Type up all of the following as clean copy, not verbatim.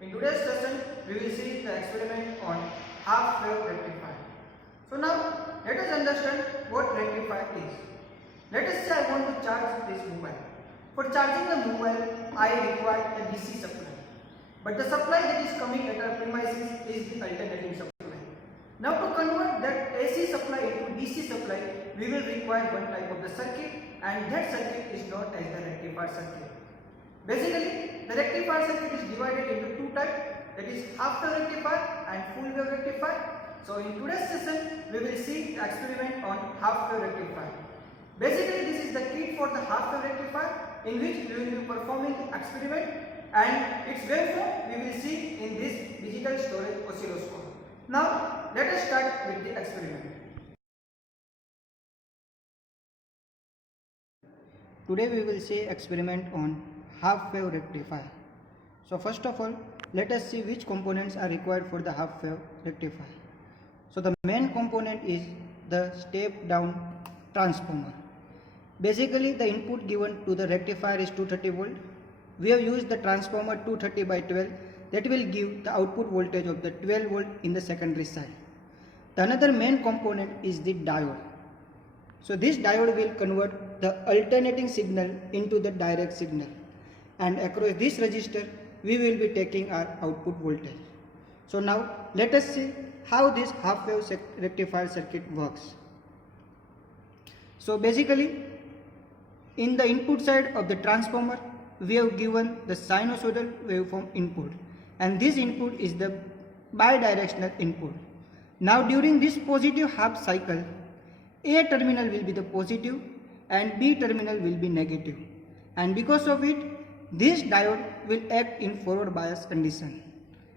In today's session, we will see the experiment on half wave rectifier. So now, let us understand what rectifier is. Let us say I want to charge this mobile. For charging the mobile, I require a DC supply. But the supply that is coming at our premises is the alternating supply. Now to convert that AC supply into DC supply, we will require one type of the circuit, and that circuit is known as the rectifier circuit. Basically, the rectifier circuit is divided into two types, that is half wave rectifier and full wave rectifier. So in today's session, we will see the experiment on half wave rectifier. Basically, this is the kit for the half wave rectifier in which we will be performing the experiment, and its waveform we will see in this digital storage oscilloscope. Now, let us start with the experiment. Today we will see experiment on half wave rectifier. So first of all, let us see which components are required for the half wave rectifier. So the main component is the step down transformer. Basically, the input given to the rectifier is 230 volt. We have used the transformer 230 by 12 that will give the output voltage of the 12 volt in the secondary side. The another main component is the diode. So this diode will convert the alternating signal into the direct signal, and across this resistor we will be taking our output voltage. So now let us see how this half wave rectifier circuit works. So basically, in the input side of the transformer we have given the sinusoidal waveform input, and this input is the bidirectional input. Now during this positive half cycle, A terminal will be the positive and B terminal will be negative, and because of it this diode will act in forward bias condition,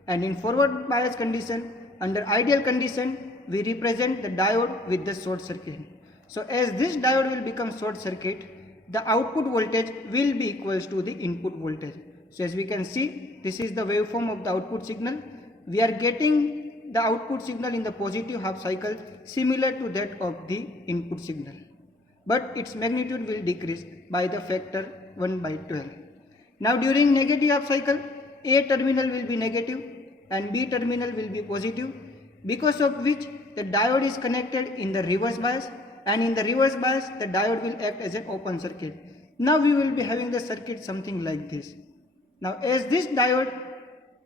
and in forward bias condition, under ideal condition, we represent the diode with the short circuit. So as this diode will become short circuit, the output voltage will be equals to the input voltage. So as we can see, this is the waveform of the output signal. We are getting the output signal in the positive half cycle similar to that of the input signal, but its magnitude will decrease by the factor 1 by 12. Now during negative half cycle, A terminal will be negative and B terminal will be positive, because of which the diode is connected in the reverse bias, and in the reverse bias the diode will act as an open circuit. Now we will be having the circuit something like this. Now as this diode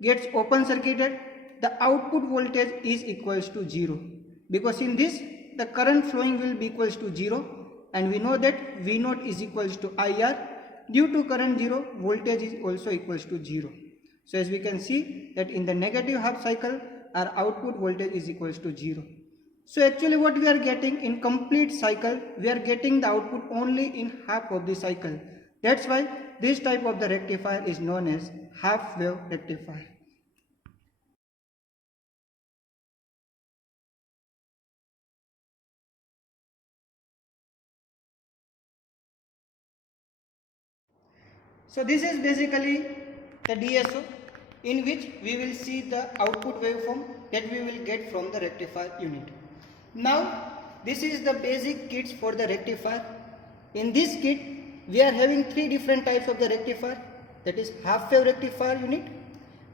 gets open circuited, the output voltage is equals to 0, because in this the current flowing will be equals to 0, and we know that V0 is equals to IR. Due to current 0, voltage is also equals to 0. So as we can see that in the negative half cycle our output voltage is equals to 0. So actually what we are getting in complete cycle, we are getting the output only in half of the cycle. That's why this type of the rectifier is known as half wave rectifier. So this is basically the DSO in which we will see the output waveform that we will get from the rectifier unit. Now this is the basic kits for the rectifier. In this kit we are having three different types of the rectifier, that is half wave rectifier unit,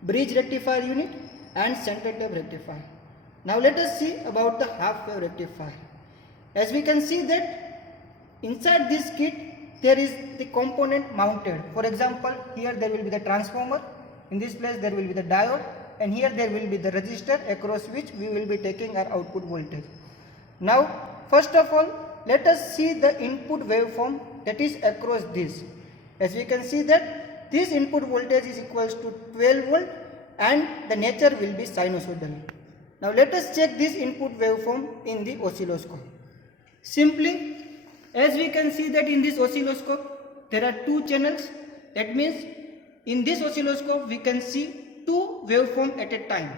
bridge rectifier unit and center tap rectifier. Now let us see about the half wave rectifier. As we can see that inside this kit there is the component mounted. For example, here there will be the transformer, in this place there will be the diode, and here there will be the resistor across which we will be taking our output voltage. Now first of all, let us see the input waveform that is across this. As we can see that this input voltage is equals to 12 volt and the nature will be sinusoidal. Now let us check this input waveform in the oscilloscope. Simply, as we can see that in this oscilloscope there are two channels. That means in this oscilloscope we can see two waveforms at a time.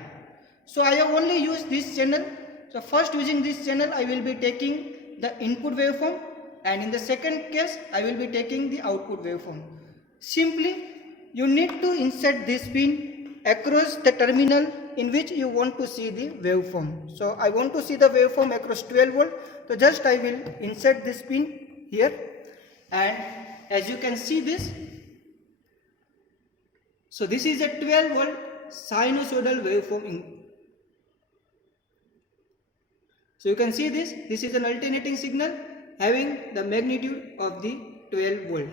So I have only used this channel. So first, using this channel I will be taking the input waveform, and in the second case I will be taking the output waveform. Simply you need to insert this pin across the terminal in which you want to see the waveform. So I want to see the waveform across 12 volt. So just I will insert this pin here, and as you can see this, so this is a 12 volt sinusoidal waveform. So you can see this is an alternating signal having the magnitude of the 12 volt.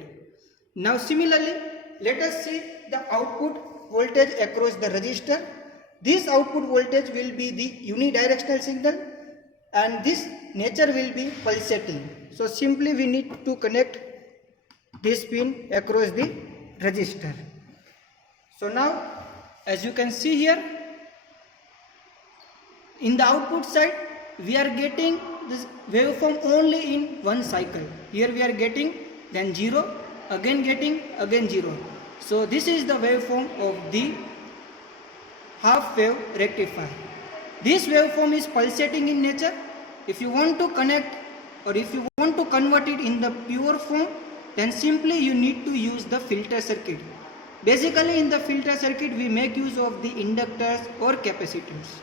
Now similarly, let us see the output voltage across the resistor. This output voltage will be the unidirectional signal and this nature will be pulsating. So simply we need to connect this pin across the resistor. So now as you can see here, in the output side we are getting this waveform only in one cycle. Here we are getting then 0, again getting, again 0. So this is the waveform of the half wave rectifier. This waveform is pulsating in nature. If you want to connect or if you want to convert it in the pure form, then simply you need to use the filter circuit. Basically in the filter circuit we make use of the inductors or capacitors.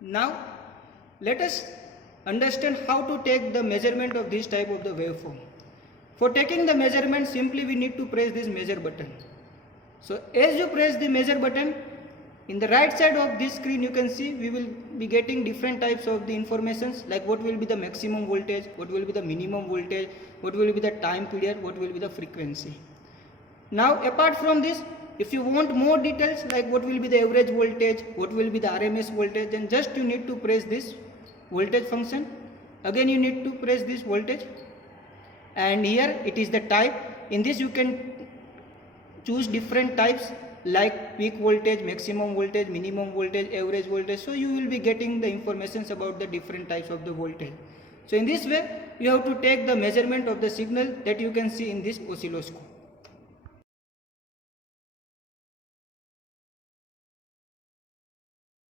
Now let us understand how to take the measurement of this type of the waveform. For taking the measurement, simply we need to press this measure button. So as you press the measure button, in the right side of this screen you can see we will be getting different types of the informations, like what will be the maximum voltage, what will be the minimum voltage, what will be the time period, what will be the frequency. Now apart from this, if you want more details like what will be the average voltage, what will be the RMS voltage, then just you need to press this voltage function. Again you need to press this voltage, and here it is the type. In this you can choose different types like peak voltage, maximum voltage, minimum voltage, average voltage. So you will be getting the informations about the different types of the voltage. So in this way you have to take the measurement of the signal that you can see in this oscilloscope.